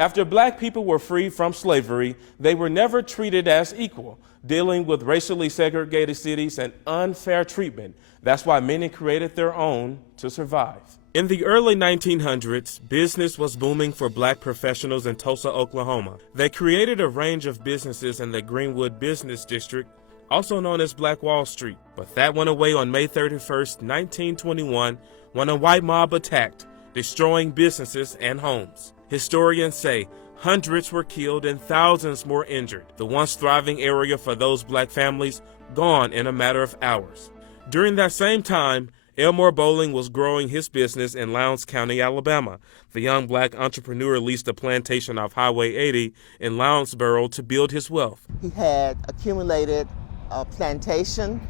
After black people were freed from slavery, they were never treated as equal, dealing with racially segregated cities and unfair treatment. That's why many created their own to survive. In the early 1900s, business was booming for black professionals in Tulsa, Oklahoma. They created a range of businesses in the Greenwood Business District, also known as Black Wall Street. But that went away on May 31st, 1921, when a white mob attacked, destroying businesses and homes. Historians say hundreds were killed and thousands more injured. The once thriving area for those black families gone in a matter of hours. During that same time, Elmore Bolling was growing his business in Lowndes County, Alabama. The young black entrepreneur leased a plantation off Highway 80 in Lowndesboro to build his wealth. He had accumulated a plantation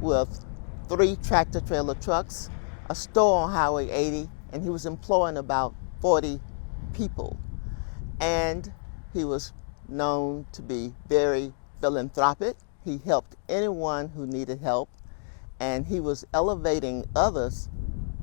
with 3 tractor-trailer trucks, a store on Highway 80, and he was employing about 40 people. And he was known to be very philanthropic. He helped anyone who needed help, and he was elevating others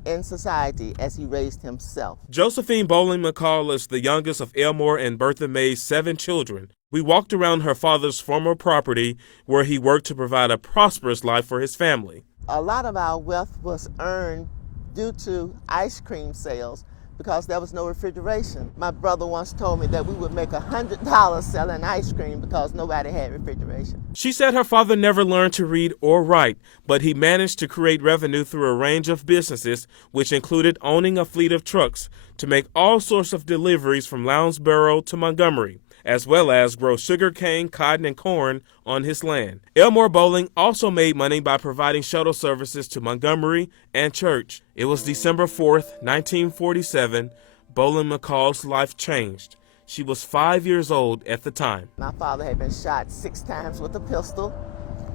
in society as he raised himself. Josephine Bolling McCall is the youngest of Elmore and Bertha May's 7 children. We walked around her father's former property where he worked to provide a prosperous life for his family. A lot of our wealth was earned due to ice cream sales because there was no refrigeration. My brother once told me that we would make $100 selling ice cream because nobody had refrigeration. She said her father never learned to read or write, but he managed to create revenue through a range of businesses, which included owning a fleet of trucks to make all sorts of deliveries from Lowndesboro to Montgomery, as well as grow sugarcane, cotton, and corn on his land. Elmore Bolling also made money by providing shuttle services to Montgomery and church. It was December 4th, 1947. Bolling McCall's life changed. She was 5 years old at the time. My father had been shot 6 times with a pistol,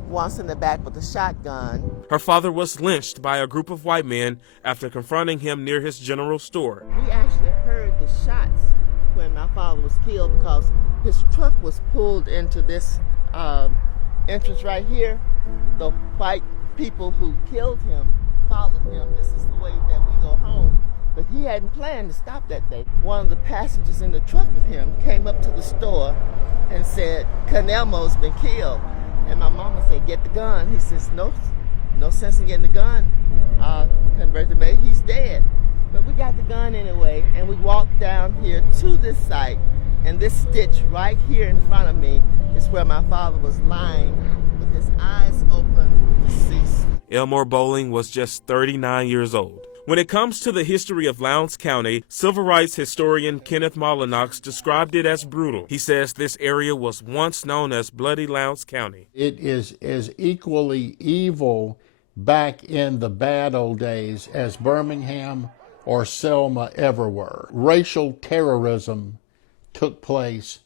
once in the back with a shotgun. Her father was lynched by a group of white men after confronting him near his general store. We actually heard the shots when my father was killed because his truck was pulled into this entrance right here. The white people who killed him followed him. This is the way that we go home. But he hadn't planned to stop that day. One of the passengers in the truck with him came up to the store and said, Canelmo's been killed. And my mama said, get the gun. He says, no sense in getting the gun. Converted me, he's dead. But we got the gun anyway, and we walked down here to this site, and this stitch right here in front of me is where my father was lying with his eyes open, deceased. Elmore Bolling was just 39 years old. When it comes to the history of Lowndes County, civil rights historian Kenneth Mullinox described it as brutal. He says this area was once known as Bloody Lowndes County. It is as equally evil back in the bad old days as Birmingham or Selma ever were. Racial terrorism took place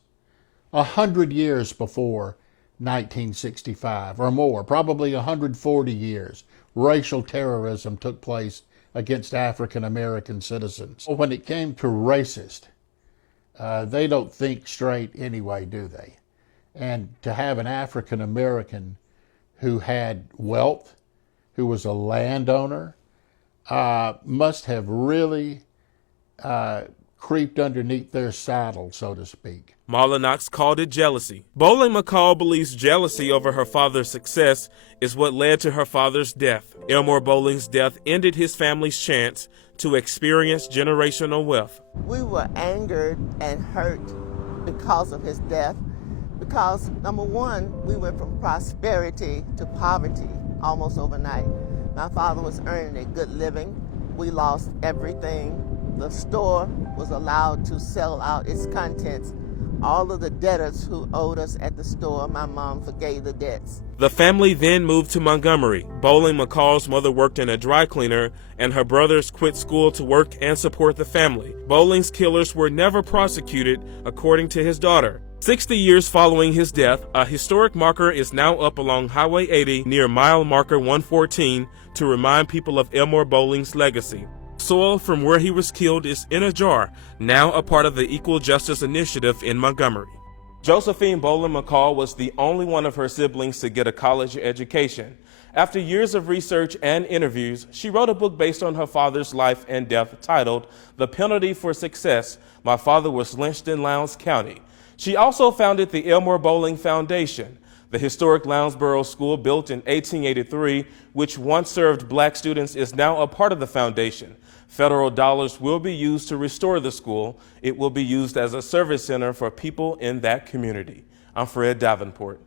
100 years before 1965 or more, probably 140 years. Racial terrorism took place against African American citizens. When it came to racist, they don't think straight anyway, do they? And to have an African American who had wealth, who was a landowner, must have really creeped underneath their saddle, so to speak. Mullinox called it jealousy. Bolling McCall believes jealousy over her father's success is what led to her father's death. Elmore Bolling's death ended his family's chance to experience generational wealth. We were angered and hurt because of his death, because number one, we went from prosperity to poverty almost overnight. My father was earning a good living. We lost everything. The store was allowed to sell out its contents. All of the debtors who owed us at the store, my mom forgave the debts. The family then moved to Montgomery. Bolling McCall's mother worked in a dry cleaner, and her brothers quit school to work and support the family. Bolling's killers were never prosecuted, according to his daughter. 60 years following his death, a historic marker is now up along Highway 80 near mile marker 114 to remind people of Elmore Bolling's legacy. Soil from where he was killed is in a jar, now a part of the Equal Justice Initiative in Montgomery. Josephine Bolling McCall was the only one of her siblings to get a college education. After years of research and interviews, she wrote a book based on her father's life and death titled The Penalty for Success: My Father Was Lynched in Lowndes County. She also founded the Elmore Bolling Foundation, the historic Lowndesboro school built in 1883, which once served black students, is now a part of the foundation. Federal dollars will be used to restore the school. It will be used as a service center for people in that community. I'm Fred Davenport.